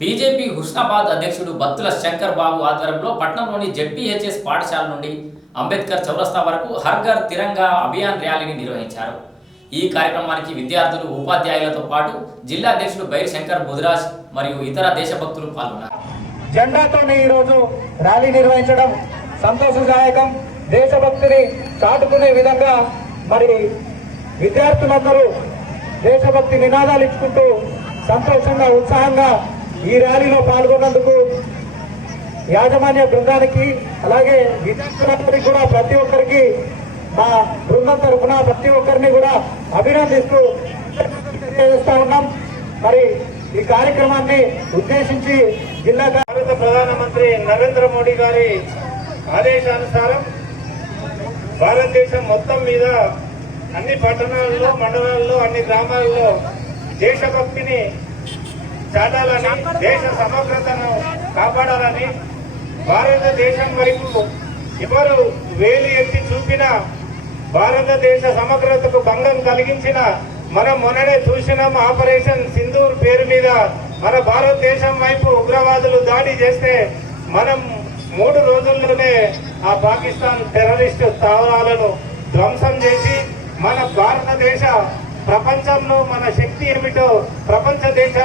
BJP Husnabad అధ్యక్షుడు బత్తుల శంకర్ బాబు ఆధ్వర్యంలో పట్నంలోని ZPHS పాఠశాల నుండి అంబేద్కర్ చౌరస్తా వరకు హర్ఘర్ తిరంగా అభియాన్ ర్యాలీని నిర్వహించారు. ఈ కార్యక్రమానికి విద్యార్థులు ఉపాధ్యాయులతో పాటు జిల్లా అధ్యక్షుడు బైర్ శంకర్ బుధరాజ్ మరియు ఇతర దేశభక్తులు పాల్గొన్నారు. జెండాతోనే ఈరోజు ర్యాలీ నిర్వహించడం సంతోషదాయకం. దేశభక్తిని చాటుకునే విధంగా మరి విద్యార్థులందరూ దేశభక్తి నినాదాలు ఇచ్చుకుంటూ సంతోషంగా ఉత్సాహంగా ఈ ర్యాలీలో పాల్గొన్నందుకు యాజమాన్య బృందానికి అలాగే విద్యార్థులందరికీ కూడా ప్రతి ఒక్కరికి మా బృందం తరఫున ప్రతి ఒక్కరిని కూడా అభినందిస్తూ తెలియజేస్తా ఉన్నాం. మరి ఈ కార్యక్రమాన్ని ఉద్దేశించి జిల్లా భారత ప్రధానమంత్రి నరేంద్ర మోడీ గారి ఆదేశానుసారం భారతదేశం మొత్తం మీద అన్ని పట్టణాల్లో మండలాల్లో అన్ని గ్రామాల్లో దేశభక్తిని చాటాలని దేశ సమగ్రతను కాపాడాలని భారతదేశం వైపు ఎవరు వేలు ఎత్తి చూపిన భారతదేశ సమగ్రతకు భంగం కలిగించిన మనం మొన్ననే చూసినాం ఆపరేషన్ సింధూర్ పేరు మీద. మన భారతదేశం వైపు ఉగ్రవాదులు దాడి చేస్తే మనం మూడు రోజుల్లోనే ఆ పాకిస్తాన్ టెర్రరిస్ట్ స్థావరాలను ధ్వంసం చేసి మన భారతదేశ ప్రపంచంలో మన శక్తి ఏమిటో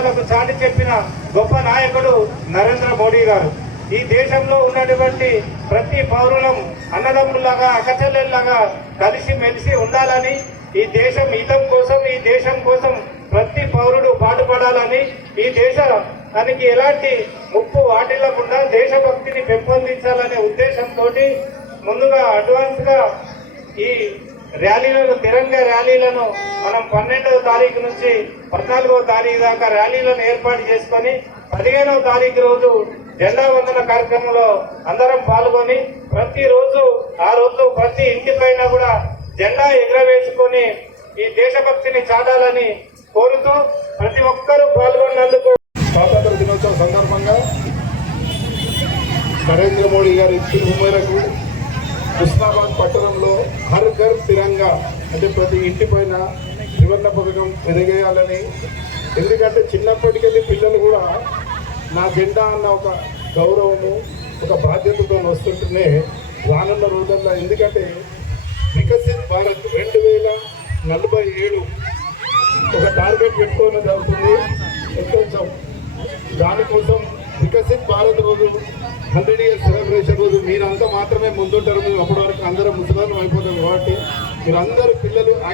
ప్రపంచ చాటి చెప్పిన గొప్ప నాయకుడు నరేంద్ర మోడీ గారు. ఈ దేశంలో ఉన్నటువంటి ప్రతి పౌరులం అన్నదమ్ములాగా అక్కచెల్లెల్లాగా కలిసి మెలిసి ఉండాలని ఈ దేశం హితం కోసం ఈ దేశం కోసం ప్రతి పౌరుడు పాటుపడాలని ఈ దేశానికి ఎలాంటి ముప్పు వాటిల్లకుండా దేశభక్తిని పెంపొందించాలనే ఉద్దేశంతో ముందుగా అడ్వాన్స్గా ఈ ర్యాలీలను తిరంగా ర్యాలీలను మనం పన్నెండవ తారీఖు నుంచి పద్నాలుగవ తారీఖు దాకా ర్యాలీలను ఏర్పాటు చేసుకొని పదిహేనవ తారీఖు రోజు జెండా వందన కార్యక్రమంలో అందరం పాల్గొని ప్రతి రోజు ఆ రోజు ప్రతి ఇంటి పైన కూడా జెండా ఎగరవేసుకొని ఈ దేశభక్తిని చాటాలని కోరుతూ ప్రతి ఒక్కరూ పాల్గొన్నందుకు స్వాతంత్ర దినోత్సవం సందర్భంగా నరేంద్ర మోడీ గారి పిలుపు మేరకు హుస్నాబాద్ పట్టణంలో హర్ ఘర్ తిరంగా అంటే ప్రతి ఇంటి పైన త్రివర్ణ పథకం వెదగేయాలని ఎందుకంటే చిన్నప్పటికెళ్ళి పిల్లలు కూడా నా జెండా అన్న ఒక గౌరవము ఒక బాధ్యతతో వస్తుంటేనే రానున్న రోజుల్లో ఎందుకంటే వికసిత్ భారత్ రెండు వేల నలభై ఏడు ఒక టార్గెట్ పెట్టుకోవడం జరుగుతుంది. కొంచెం దానికోసం వికసిత్ భారత్ రోజు హండ్రెడ్ ఇయర్ సెలబ్రేషన్ రోజు మీరంతా మాత్రమే ముందుంటారు. మీరందరూ పిల్లలు